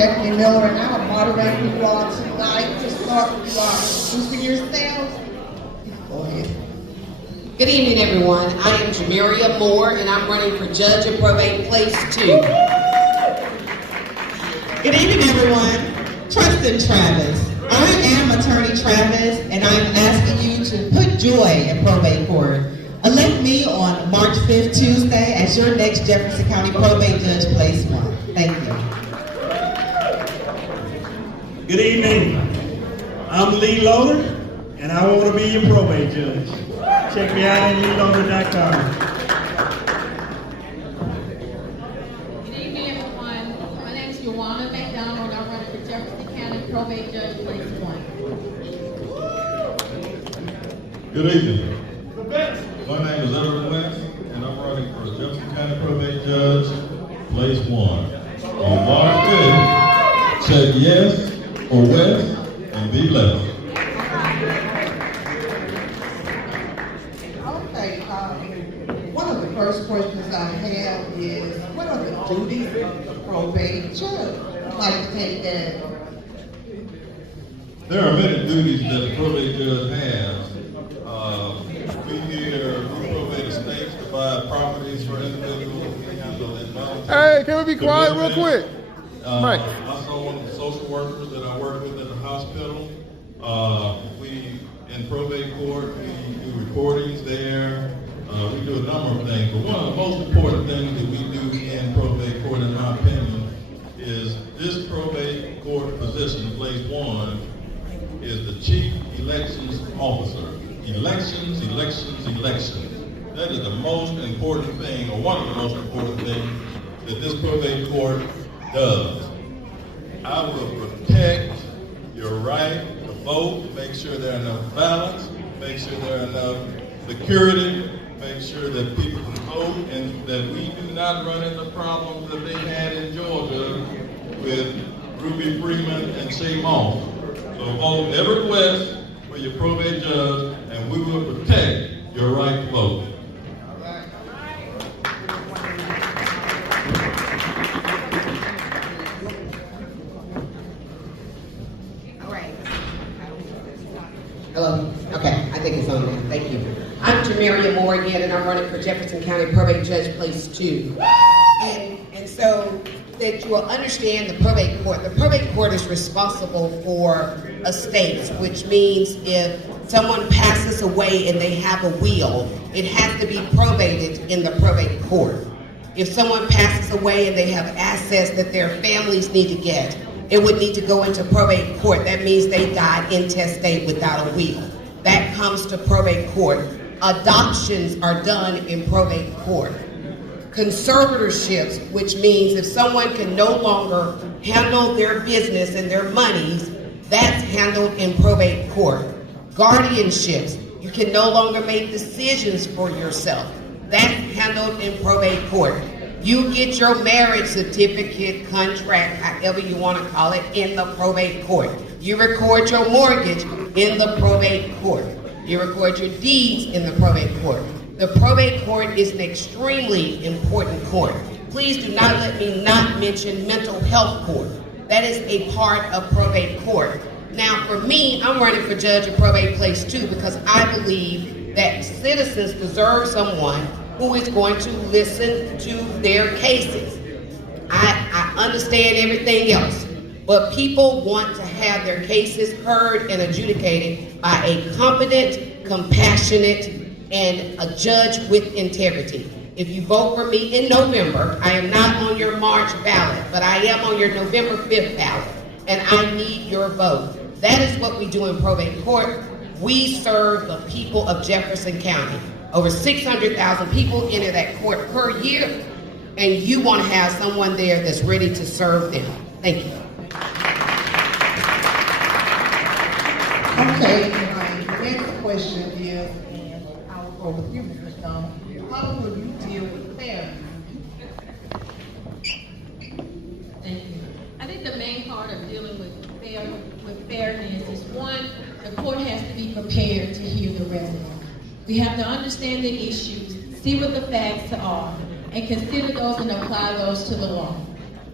Stephanie Miller, and I will moderate you all tonight. To start with introducing yourselves. Go ahead. Good evening, everyone. I am Jamaria Moore, and I'm running for Judge of Probate Place 2. Good evening, everyone. Trustin Travis. I am Attorney Travis, and I'm asking you to put joy in probate court. Elect me on March 5th, Tuesday, as your next Jefferson County Probate Judge, Place 1. Thank you. Good evening. I'm Lee Loader, and I want to be your probate judge. Check me out at leeloader.com. Good evening, everyone. My name is Joanna McDonald. I'm running for Jefferson County Probate Judge, Place 1. Good evening. My name is Edward West, and I'm running for Jefferson County Probate Judge, Place 1. On March 5th, check yes or west and be left. Okay, one of the first questions I have is, what are the duties of the probate judge? I'd like to take that. There are many duties that the probate judge has. We probate estates, divide properties for individuals, we handle involuntary. Hey, can we be quiet real quick? Mike. Also, one of the social workers that I work with at the hospital. In probate court, we do recordings there. We do a number of things, but one of the most important things that we do in probate court, in my opinion, is this probate court position, Place 1, is the Chief Elections Officer. Elections, elections, elections. That is the most important thing, or one of the most important things that this probate court does. I will protect your right to vote, make sure there are enough ballots, make sure there are enough security, make sure that people can vote, and that we do not run into problems that they had in Georgia with Ruby Freeman and Shay Moss. So vote Everett West for your probate judge, and we will protect your right to vote. Hello? Okay, I think it's on there. Thank you. I'm Jamaria Moore again, and I'm running for Jefferson County Probate Judge, Place 2. And so that you will understand the probate court. The probate court is responsible for estates, which means if someone passes away and they have a will, it has to be probated in the probate court. If someone passes away and they have assets that their families need to get, it would need to go into probate court. That means they died intestate without a will. That comes to probate court. Adoptions are done in probate court. Conservatorships, which means if someone can no longer handle their business and their monies, that's handled in probate court. Guardianships, you can no longer make decisions for yourself. That's handled in probate court. You get your marriage certificate, contract, however you want to call it, in the probate court. You record your mortgage in the probate court. You record your deeds in the probate court. The probate court is an extremely important court. Please do not let me not mention mental health court. That is a part of probate court. Now, for me, I'm running for Judge of Probate Place 2 because I believe that citizens deserve someone who is going to listen to their cases. I understand everything else, but people want to have their cases heard and adjudicated by a competent, compassionate, and a judge with integrity. If you vote for me in November, I am not on your March ballot, but I am on your November 5th ballot, and I need your vote. That is what we do in probate court. We serve the people of Jefferson County. Over 600,000 people enter that court per year, and you want to have someone there that's ready to serve them. Thank you. Okay, my next question is, and I'll go with you, Mr. Stone. How will you deal with fairness? Thank you. I think the main part of dealing with fairness is, one, the court has to be prepared to hear the resident. We have to understand the issues, see what the facts are, and consider those and apply those to the law.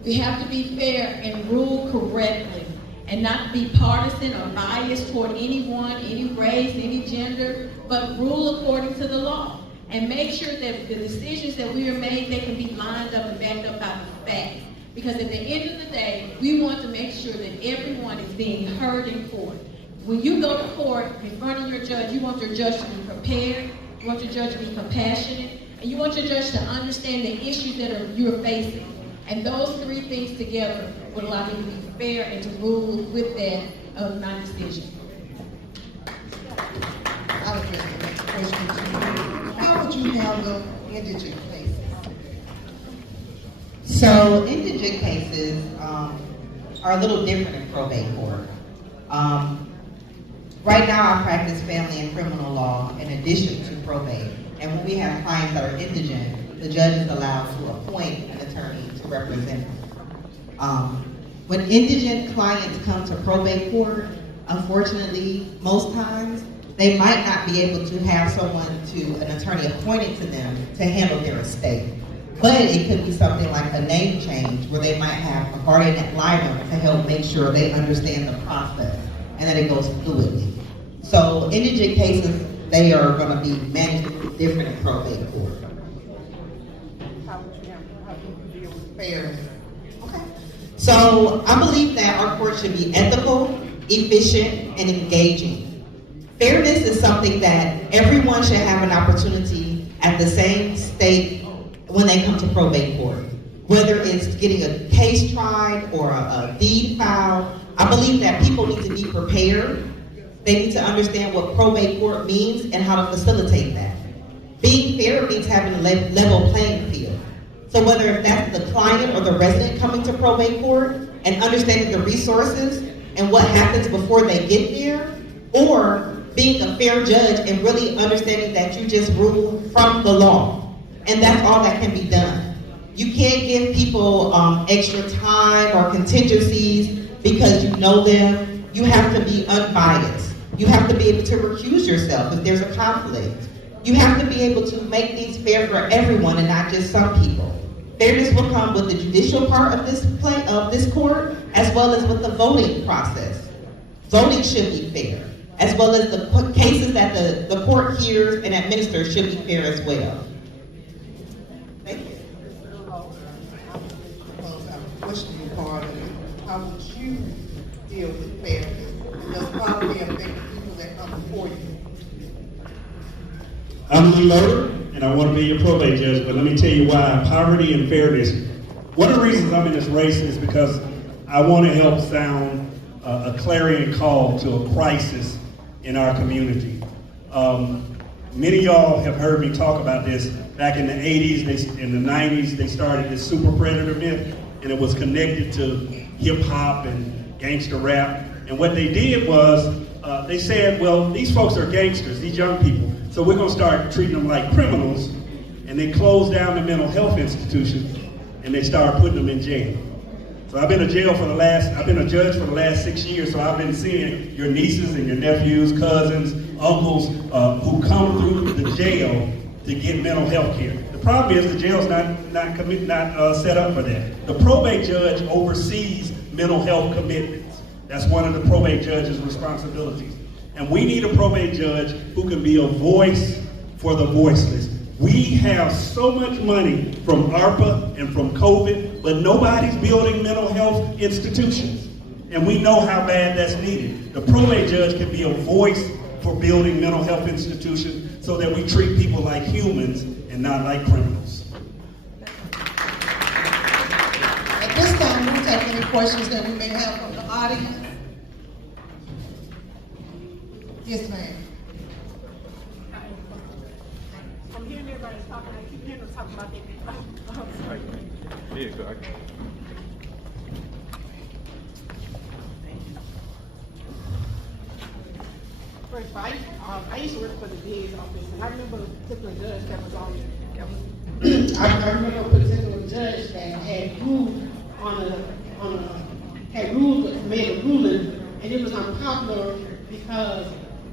We have to be fair and rule correctly, and not be partisan or biased toward anyone, any race, any gender, but rule according to the law. And make sure that the decisions that we are made, they can be lined up and backed up by the facts. Because at the end of the day, we want to make sure that everyone is being heard in court. When you go to court in front of your judge, you want your judge to be prepared, you want your judge to be compassionate, and you want your judge to understand the issues that you're facing. And those three things together will allow you to be fair and to rule with that of my decision. I'll address the next question to you. How would you handle indigent cases? So indigent cases are a little different in probate court. Right now I practice family and criminal law in addition to probate. And when we have clients that are indigent, the judge is allowed to appoint an attorney to represent them. When indigent clients come to probate court, unfortunately, most times, they might not be able to have an attorney appointed to them to handle their estate. But it could be something like a name change where they might have a guardian ad litem to help make sure they understand the process and that it goes fluidly. So indigent cases, they are going to be managed different in probate court. How would you deal with fairness? Okay. So I believe that our court should be ethical, efficient, and engaging. Fairness is something that everyone should have an opportunity at the same stake when they come to probate court. Whether it's getting a case tried or a deed filed, I believe that people need to be prepared. They need to understand what probate court means and how to facilitate that. Being fair means having a level playing field. So whether that's the client or the resident coming to probate court and understanding the resources and what happens before they get there, or being a fair judge and really understanding that you just rule from the law. And that's all that can be done. You can't give people extra time or contingencies because you know them. You have to be unbiased. You have to be able to recuse yourself if there's a conflict. You have to be able to make things fair for everyone and not just some people. Fairness will come with the judicial part of this court, as well as with the voting process. Voting should be fair, as well as the cases that the court hears and administers should be fair as well. Thank you. Questioning part of it. How would you deal with fairness? And does poverty affect the people that come before you? I'm Lee Loader, and I want to be your probate judge, but let me tell you why. Poverty and fairness. One of the reasons I'm in this race is because I want to help sound a clarion call to a crisis in our community. Many of y'all have heard me talk about this. Back in the 80s, in the 90s, they started this super predator myth, and it was connected to hip hop and gangster rap. And what they did was, they said, well, these folks are gangsters, these young people, so we're going to start treating them like criminals, and they closed down the mental health institutions, and they started putting them in jail. So I've been a judge for the last 6 years, so I've been seeing your nieces and your nephews, cousins, uncles, who come through the jail to get mental health care. The problem is the jail's not set up for that. The probate judge oversees mental health commitments. That's one of the probate judge's responsibilities. And we need a probate judge who can be a voice for the voiceless. We have so much money from ARPA and from COVID, but nobody's building mental health institutions. And we know how bad that's needed. The probate judge can be a voice for building mental health institutions so that we treat people like humans and not like criminals. At this time, we'll take any questions that we may have from the audience. Yes, ma'am. I'm hearing everybody talking. I keep hearing them talking about it. I'm sorry. Yeah, go ahead. First, I used to work for the DA's office, and I remember a particular judge that was on. I remember a particular judge that had ruled made a ruling, and it was unpopular because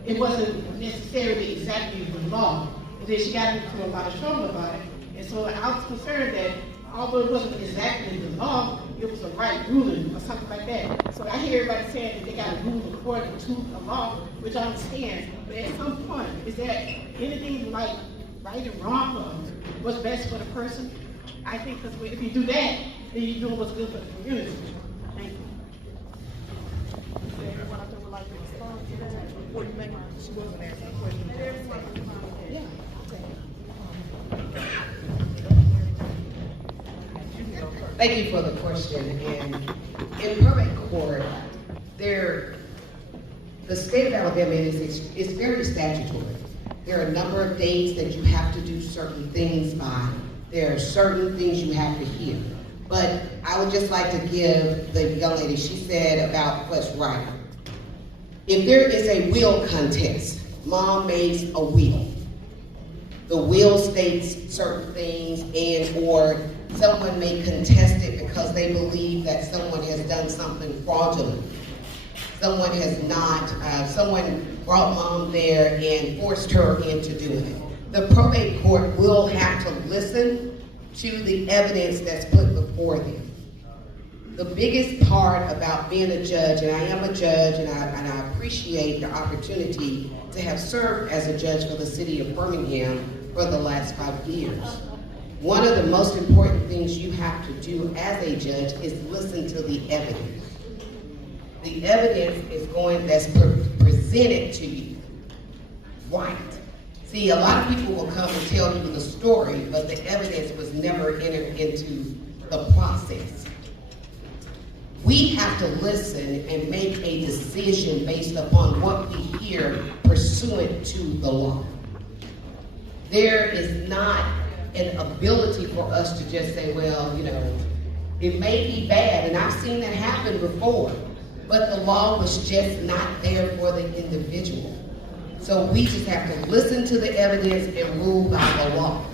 it wasn't necessarily exactly the law. And then she got into a lot of trouble about it. And so I was concerned that although it wasn't exactly the law, it was a right ruling or something like that. So I hear everybody saying that they got to rule according to the law, which I understand. But at some point, is there anything like right and wrong or what's best for the person? I think because if you do that, then you're doing what's good for the community. Thank you. Is there anyone out there would like to respond to that? Before you make she wasn't asking questions. Yeah. Thank you for the question. And in probate court, the state of Alabama is very statutory. There are a number of days that you have to do certain things by. There are certain things you have to hear. But I would just like to give the young lady, she said about what's right. If there is a will contest, mom makes a will. The will states certain things, and or someone may contest it because they believe that someone has done something fraudulent. Someone has not, someone brought mom there and forced her into doing it. The probate court will have to listen to the evidence that's put before them. The biggest part about being a judge, and I am a judge, and I appreciate the opportunity to have served as a judge for the city of Birmingham for the last 5 years. One of the most important things you have to do as a judge is listen to the evidence. The evidence is that's presented to you. Right. See, a lot of people will come and tell you the story, but the evidence was never entered into the process. We have to listen and make a decision based upon what we hear pursuant to the law. There is not an ability for us to just say, well, it may be bad, and I've seen that happen before, but the law was just not there for the individual. So we just have to listen to the evidence and rule by the law.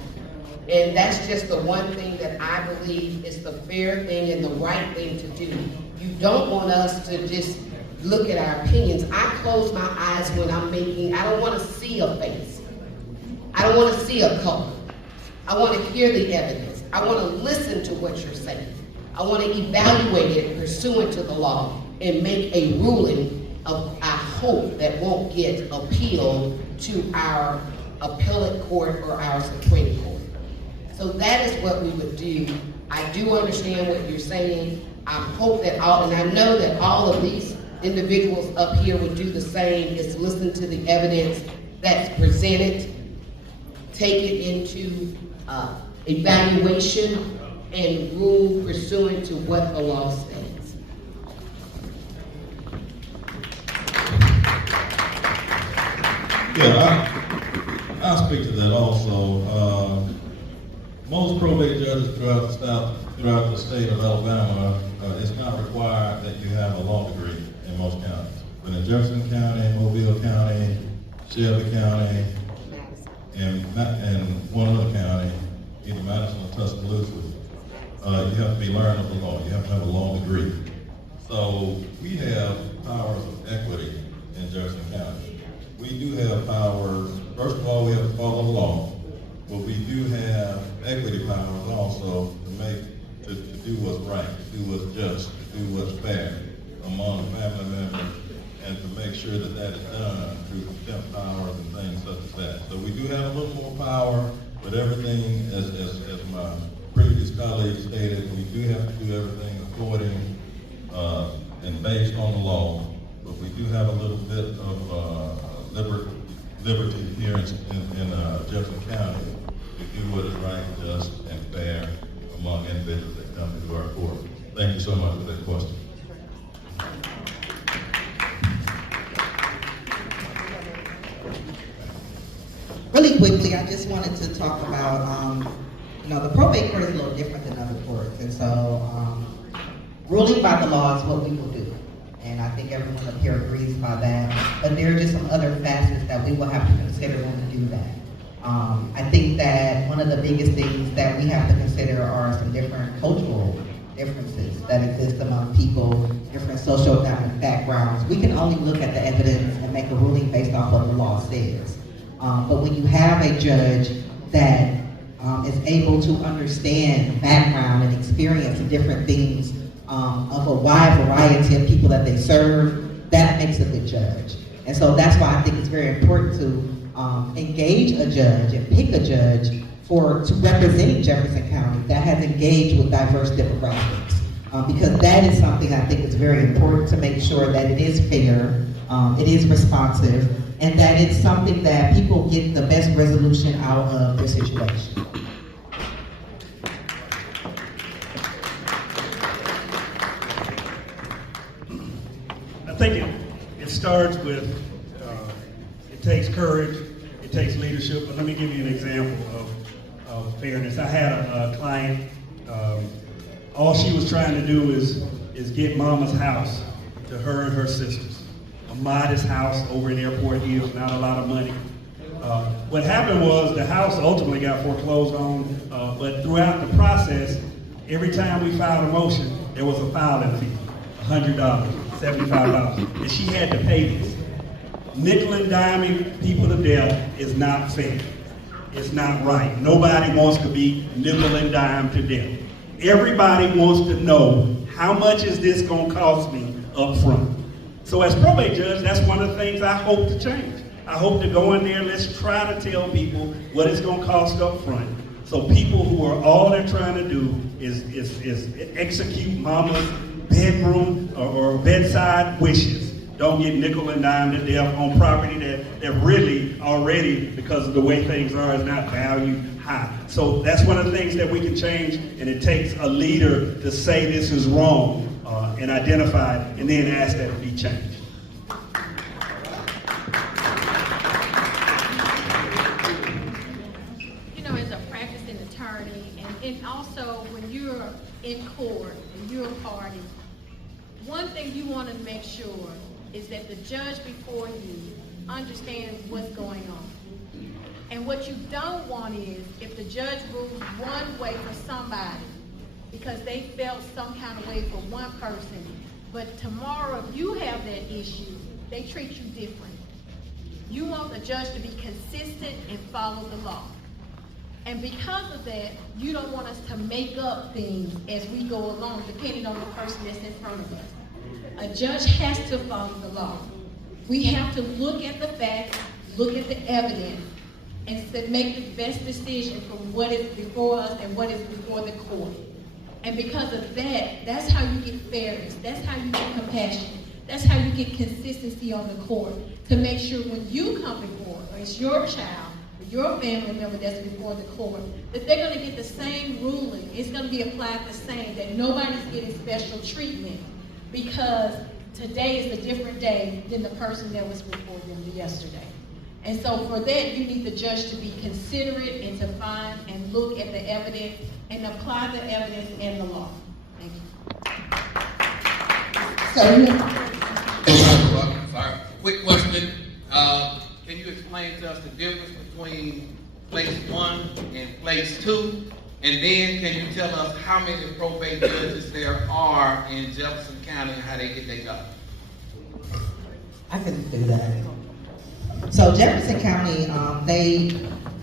And that's just the one thing that I believe is the fair thing and the right thing to do. You don't want us to just look at our opinions. I close my eyes when I don't want to see a face. I don't want to see a color. I want to hear the evidence. I want to listen to what you're saying. I want to evaluate it pursuant to the law and make a ruling I hope that won't get appealed to our appellate court or our Supreme Court. So that is what we would do. I do understand what you're saying. I hope that and I know that all of these individuals up here would do the same, is listen to the evidence that's presented, take it into evaluation, and rule pursuant to what the law states. Yeah, I'll speak to that also. Most probate judges throughout the state of Alabama, it's not required that you have a law degree in most counties. But in Jefferson County, Mobile County, Shelby County, and one other county, either Madison or Tuscaloosa, you have to be learned of the law. You have to have a law degree. So we have powers of equity in Jefferson County. We do have powers. First of all, we have to follow the law, but we do have equity powers also to do what's right, to do what's just, to do what's fair among family members, and to make sure that that is done through contempt powers and things such as that. So we do have a little more power, but everything, as my previous colleague stated, we do have to do everything according and based on the law, but we do have a little bit of liberty here in Jefferson County to do what is right, just, and fair among individuals that come into our court. Thank you so much for that question. Really quickly, I just wanted to talk about, the probate court is a little different than other courts, and so ruling by the law is what we will do. And I think everyone up here agrees by that. But there are just some other facets that we will have to consider when we do that. I think that one of the biggest things that we have to consider are some different cultural differences that exist among people, different socioeconomic backgrounds. We can only look at the evidence and make a ruling based off what the law says. But when you have a judge that is able to understand the background and experience the different things of a wide variety of people that they serve, that makes a good judge. And so that's why I think it's very important to engage a judge and pick a judge to represent Jefferson County that has engaged with diverse demographics. Because that is something I think is very important to make sure that it is fair, it is responsive, and that it's something that people get the best resolution out of their situation. I think it starts with, it takes courage, it takes leadership, but let me give you an example of fairness. I had a client, all she was trying to do is get mama's house to her and her sisters. A modest house over in Airport Hills, not a lot of money. What happened was the house ultimately got foreclosed on, but throughout the process, every time we filed a motion, there was a filing fee, $100, $75, and she had to pay this. Nickel and diming people to death is not fair. It's not right. Nobody wants to be nickel and dime to death. Everybody wants to know, how much is this gonna cost me up front? So as probate judge, that's one of the things I hope to change. I hope to go in there, let's try to tell people what it's gonna cost up front. So people who are, all they're trying to do is execute mama's bedroom or bedside wishes. Don't get nickel and dime to death on property that really already, because of the way things are, is not valued high. So that's one of the things that we can change, and it takes a leader to say this is wrong and identify it, and then ask that it be changed. You know, as a practicing attorney, and also when you're in court and you're a party, one thing you want to make sure is that the judge before you understands what's going on. And what you don't want is, if the judge rules one way for somebody because they felt some kind of way for one person, but tomorrow if you have that issue, they treat you different. You want the judge to be consistent and follow the law. And because of that, you don't want us to make up things as we go along, depending on the person that's in front of us. A judge has to follow the law. We have to look at the facts, look at the evidence, and make the best decision from what is before us and what is before the court. And because of that, that's how you get fairness. That's how you get compassion. That's how you get consistency on the court, to make sure when you come before, or it's your child, or your family member that's before the court, that they're going to get the same ruling. It's going to be applied the same, that nobody's getting special treatment because today is a different day than the person that was before them yesterday. And so for that, you need the judge to be considerate and to find and look at the evidence and apply the evidence and the law. Thank you. Sorry. Quick question. Can you explain to us the difference between place 1 and place 2? And then can you tell us how many probate judges there are in Jefferson County and how they get their job? I can do that. So Jefferson County,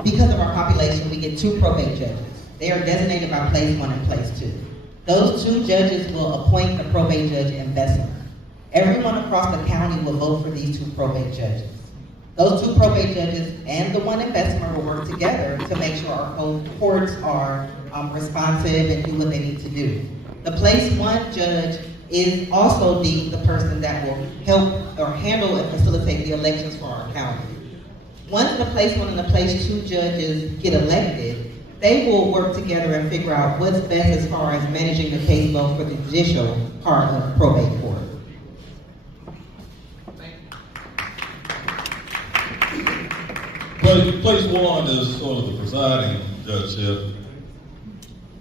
because of our population, we get 2 probate judges. They are designated by place 1 and place 2. Those 2 judges will appoint a probate judge in Bessemer. Everyone across the county will vote for these 2 probate judges. Those 2 probate judges and the one in Bessemer will work together to make sure our courts are responsive and do what they need to do. The place 1 judge is also the person that will help or handle and facilitate the elections for our county. Once the place 1 and the place 2 judges get elected, they will work together and figure out what's best as far as managing the caseload for the judicial part of probate court. Place 1 is sort of the presiding judgeship.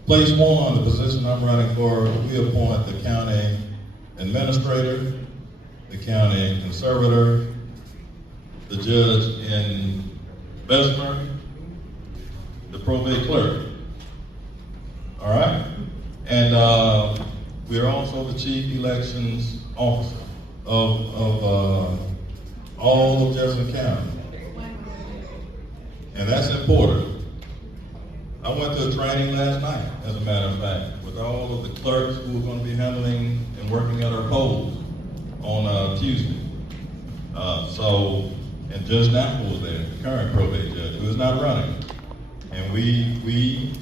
Place 1, the position I'm running for, we appoint the county administrator, the county conservator, the judge in Bessemer, the probate clerk. All right? And we are also the chief elections officer of all of Jefferson County. And that's important. I went to a training last night, as a matter of fact, with all of the clerks who are going to be handling and working at our polls on Tuesday. And Judge Napple was there, the current probate judge, who is not running. And we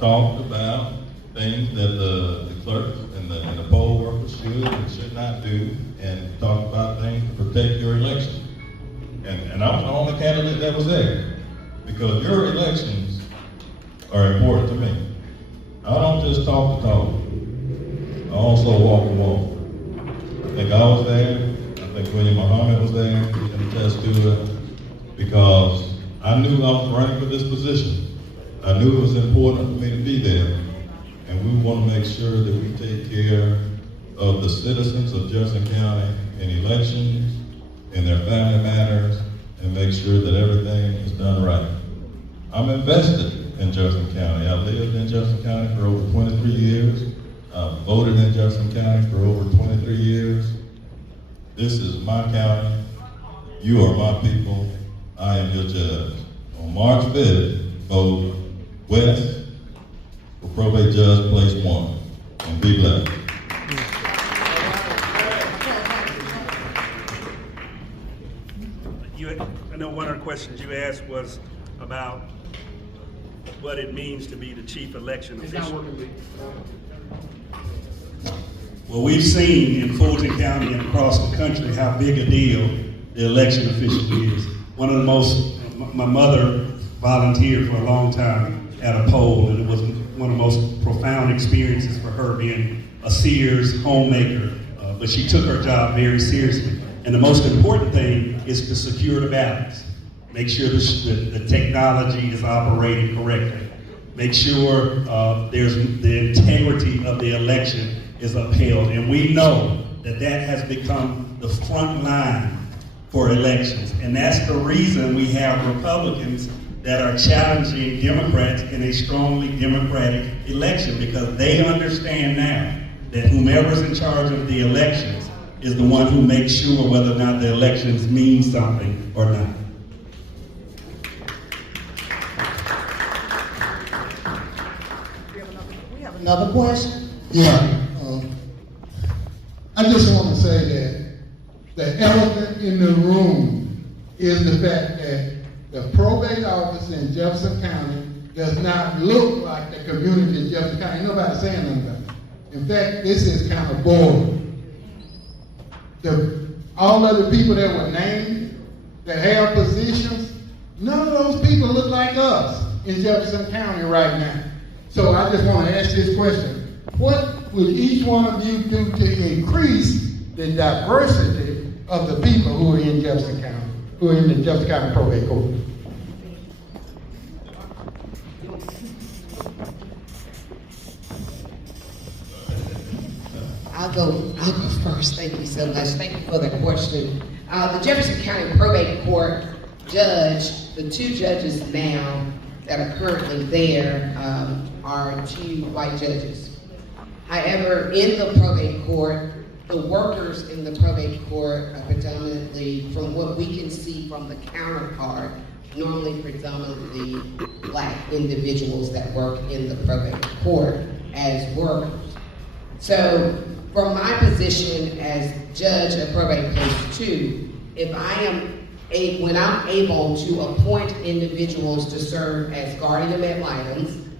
talked about things that the clerks and the poll workers should and should not do, and talked about things to protect your election. And I was the only candidate that was there, because your elections are important to me. I don't just talk the talk, I also walk the walk. I think I was there, I think William Muhammad was there, he can attest to it, because I knew I was running for this position. I knew it was important for me to be there, and we want to make sure that we take care of the citizens of Jefferson County in elections, in their family matters, and make sure that everything is done right. I'm invested in Jefferson County. I lived in Jefferson County for over 23 years. I've voted in Jefferson County for over 23 years. This is my county. You are my people. I am your judge. On March 5th, vote West for Probate Judge Place 1. And be blessed. I know one of the questions you asked was about what it means to be the chief election official. Well, we've seen in Fulton County and across the country how big a deal the election official is. My mother volunteered for a long time at a poll, and it was one of the most profound experiences for her, being a Sears homemaker, but she took her job very seriously. And the most important thing is to secure the ballots. Make sure the technology is operating correctly. Make sure there's the integrity of the election is upheld. And we know that has become the front line for elections. And that's the reason we have Republicans that are challenging Democrats in a strongly Democratic election, because they understand now that whomever's in charge of the elections is the one who makes sure whether or not the elections mean something or not. We have another question? Yeah. I just want to say that the elephant in the room is the fact that the probate office in Jefferson County does not look like the community of Jefferson County. Ain't nobody saying nothing about it. In fact, this is kind of boring. All of the people that were named that have positions, none of those people look like us in Jefferson County right now. So I just want to ask this question. What will each one of you do to increase the diversity of the people who are in Jefferson County, who are in the Jefferson County Probate Court? I'll go first. Thank you so much. Thank you for the question. The Jefferson County Probate Court judge, the two judges now that are currently there are two white judges. However, in the probate court, the workers in the probate court are predominantly, from what we can see from the counterpart, normally predominantly black individuals that work in the probate court as workers. So, from my position as judge of probate case 2, when I'm able to appoint individuals to serve as guardian ad litem,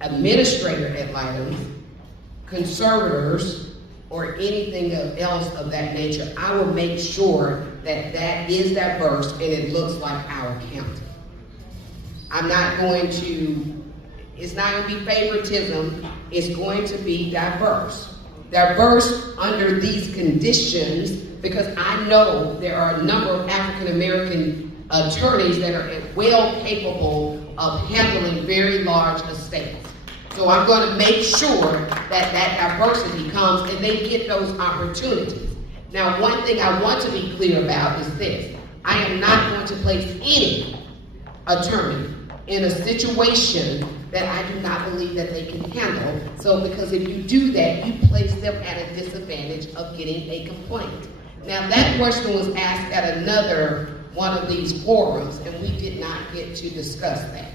administrator ad litem, conservators, or anything else of that nature, I will make sure that that is diverse and it looks like our county. It's not going to be favoritism, it's going to be diverse. Diverse under these conditions, because I know there are a number of African American attorneys that are well capable of handling very large estates. So I'm going to make sure that diversity comes and they get those opportunities. Now, one thing I want to be clear about is this. I am not going to place any attorney in a situation that I do not believe that they can handle. So, because if you do that, you place them at a disadvantage of getting a complaint. Now, that question was asked at another one of these forums, and we did not get to discuss that.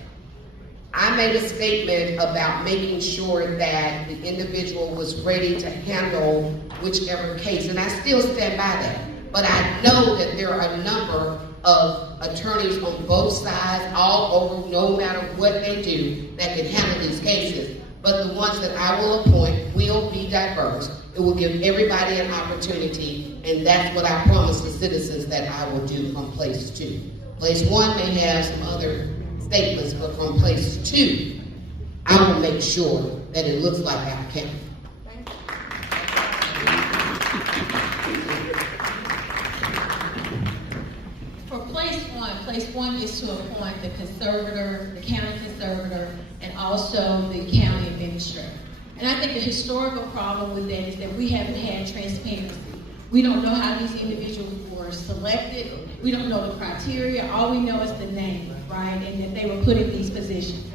I made a statement about making sure that the individual was ready to handle whichever case, and I still stand by that. But I know that there are a number of attorneys on both sides, all over, no matter what they do, that can handle these cases. But the ones that I will appoint will be diverse. It will give everybody an opportunity, and that's what I promise the citizens that I will do on place 2. Place 1 may have some other statements, but from place 2, I will make sure that it looks like our county. For place one is to appoint the conservator, the county conservator, and also the county administrator. And I think the historical problem with that is that we haven't had transparency. We don't know how these individuals were selected. We don't know the criteria. All we know is the name, right? And that they were put in these positions.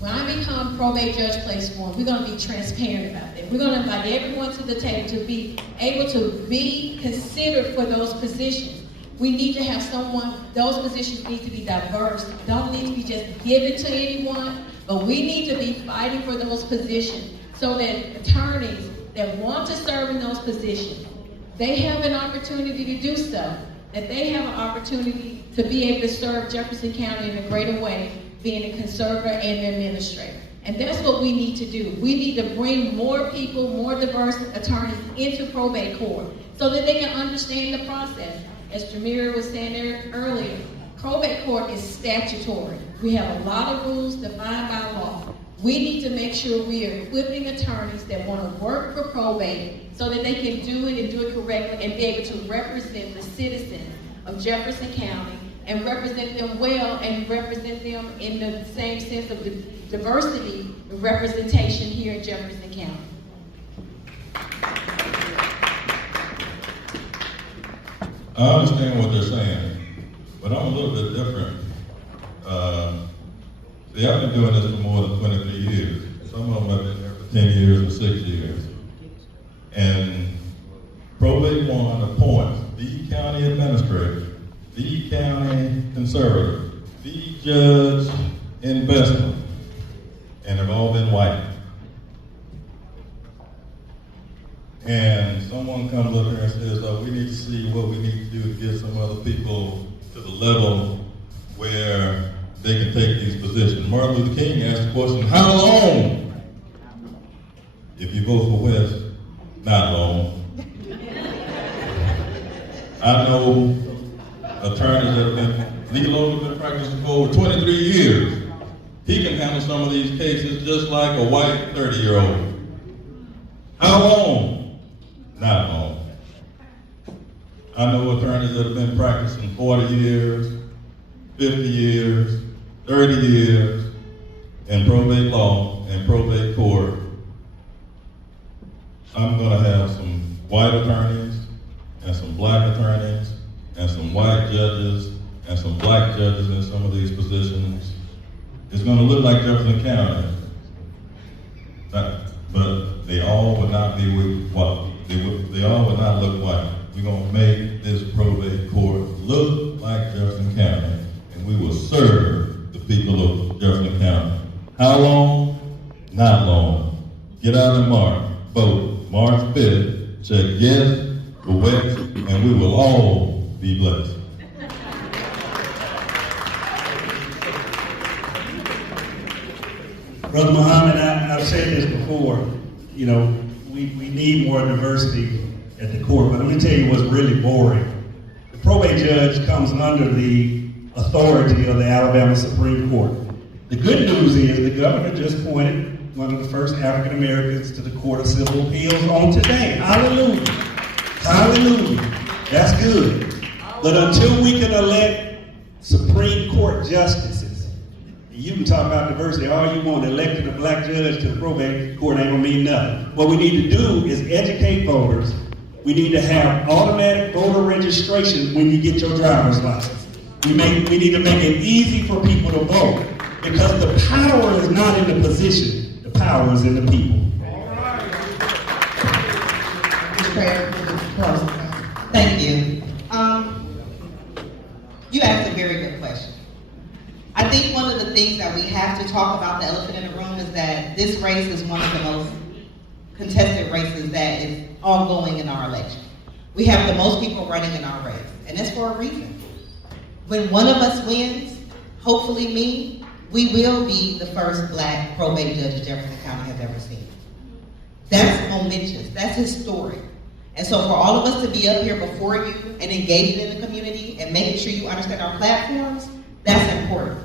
When I become probate judge place 1, we're going to be transparent about that. We're going to invite everyone to the table to be able to be considered for those positions. We need to have someone, those positions need to be diverse, don't need to be just given to anyone, but we need to be fighting for those positions so that attorneys that want to serve in those positions, they have an opportunity to do so, that they have an opportunity to be able to serve Jefferson County in a greater way, being a conservator and an administrator. And that's what we need to do. We need to bring more people, more diverse attorneys into probate court so that they can understand the process. As Jameer was saying there earlier, probate court is statutory. We have a lot of rules defined by law. We need to make sure we are equipping attorneys that want to work for probate so that they can do it and do it correctly and be able to represent the citizens of Jefferson County and represent them well and represent them in the same sense of diversity and representation here in Jefferson County. I understand what they're saying, but I'm a little bit different. See, I've been doing this for more than 23 years. Some of them have been there for 10 years or 6 years. And Probate 1 appoints the county administrator, the county conservator, the judge investment, and they've all been white. And someone comes up here and says, oh, we need to see what we need to do to get some other people to the level where they can take these positions. Martin Luther King asked the question, how long? If you vote for West, not long. I know attorneys that have been, legal have been practicing for over 23 years. He can handle some of these cases just like a white 30-year-old. How long? Not long. I know attorneys that have been practicing 40 years, 50 years, 30 years in probate law and probate court. I'm going to have some white attorneys and some black attorneys and some white judges and some black judges in some of these positions. It's going to look like Jefferson County, but they all would not be white. They all would not look white. We're going to make this probate court look like Jefferson County, and we will serve the people of Jefferson County. How long? Not long. Get out and mark. Vote March 5th. Check yes for West, and we will all be blessed. Brother Muhammad, I've said this before, you know, we need more diversity at the court, but let me tell you what's really boring. The probate judge comes under the authority of the Alabama Supreme Court. The good news is the governor just appointed one of the first African Americans to the Court of Civil Appeals on today. Hallelujah. Hallelujah. That's good. But until we can elect Supreme Court justices, you can talk about diversity all you want, electing a black judge to the probate court ain't gonna mean nothing. What we need to do is educate voters. We need to have automatic voter registration when you get your driver's license. We need to make it easy for people to vote, because the power is not in the position, the power is in the people. Thank you. You asked a very good question. I think one of the things that we have to talk about, the elephant in the room, is that this race is one of the most contested races that is ongoing in our election. We have the most people running in our race, and it's for a reason. When one of us wins, hopefully me, we will be the first black probate judge Jefferson County has ever seen. That's momentous, that's historic. And so for all of us to be up here before you and engaging in the community and making sure you understand our platforms, that's important.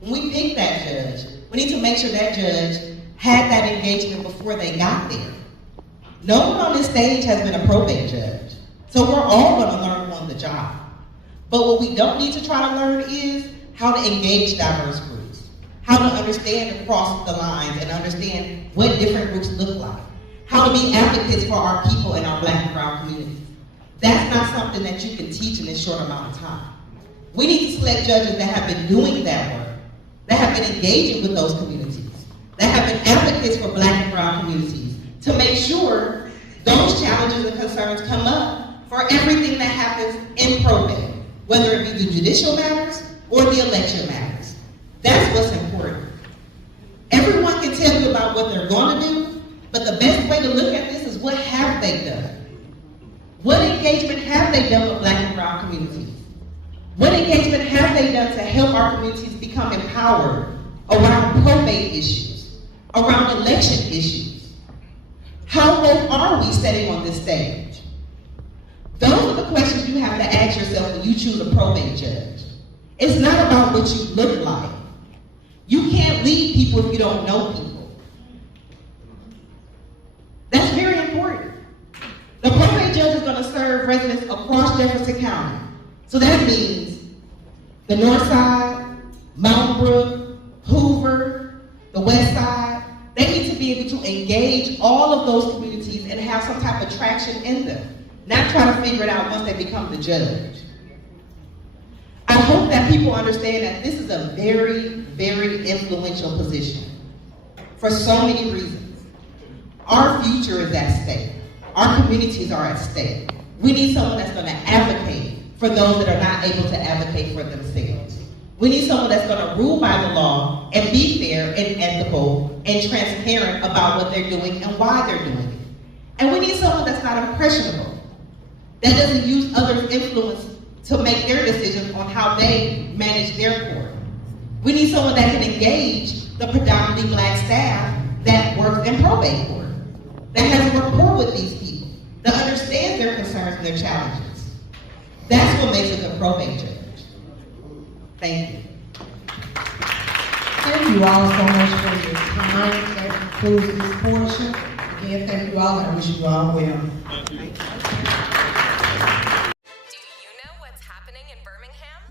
When we pick that judge, we need to make sure that judge had that engagement before they got there. No one on this stage has been a probate judge, so we're all gonna learn on the job. But what we don't need to try to learn is how to engage diverse groups, how to understand across the lines and understand what different groups look like, how to be advocates for our people in our black and brown communities. That's not something that you can teach in this short amount of time. We need to select judges that have been doing that work, that have been engaging with those communities, that have been advocates for black and brown communities, to make sure those challenges and concerns come up for everything that happens in probate, whether it be the judicial matters or the election matters. That's what's important. Everyone can tell you about what they're going to do, but the best way to look at this is what have they done? What engagement have they done with black and brown communities? What engagement have they done to help our communities become empowered around probate issues, around election issues? How woke are we sitting on this stage? Those are the questions you have to ask yourself when you choose a probate judge. It's not about what you look like. You can't lead people if you don't know people. That's very important. The probate judge is going to serve residents across Jefferson County. So that means the North Side, Mountain Brook, Hoover, the West Side. They need to be able to engage all of those communities and have some type of traction in them. Not try to figure it out once they become the judge. I hope that people understand that this is a very, very influential position for so many reasons. Our future is at stake. Our communities are at stake. We need someone that's going to advocate for those that are not able to advocate for themselves. We need someone that's going to rule by the law and be fair and ethical and transparent about what they're doing and why they're doing it. And we need someone that's not impressionable, that doesn't use others' influence to make their decisions on how they manage their court. We need someone that can engage the predominantly black staff that works in probate court, that has a rapport with these people, that understands their concerns and their challenges. That's what makes a good probate judge. Thank you. Thank you all so much for your time. That concludes this portion. Again, thank you all, and I wish you all well.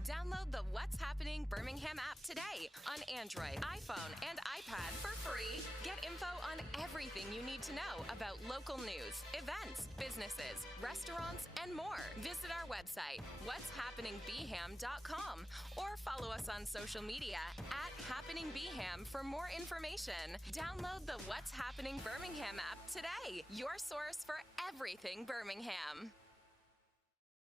Download the What's Happening Birmingham app today on Android, iPhone, and iPad for free. Get info on everything you need to know about local news, events, businesses, restaurants, and more. Visit our website, what'shappeningbham.com, or follow us on social media @happeningbham for more information. Download the What's Happening Birmingham app today, your source for everything Birmingham.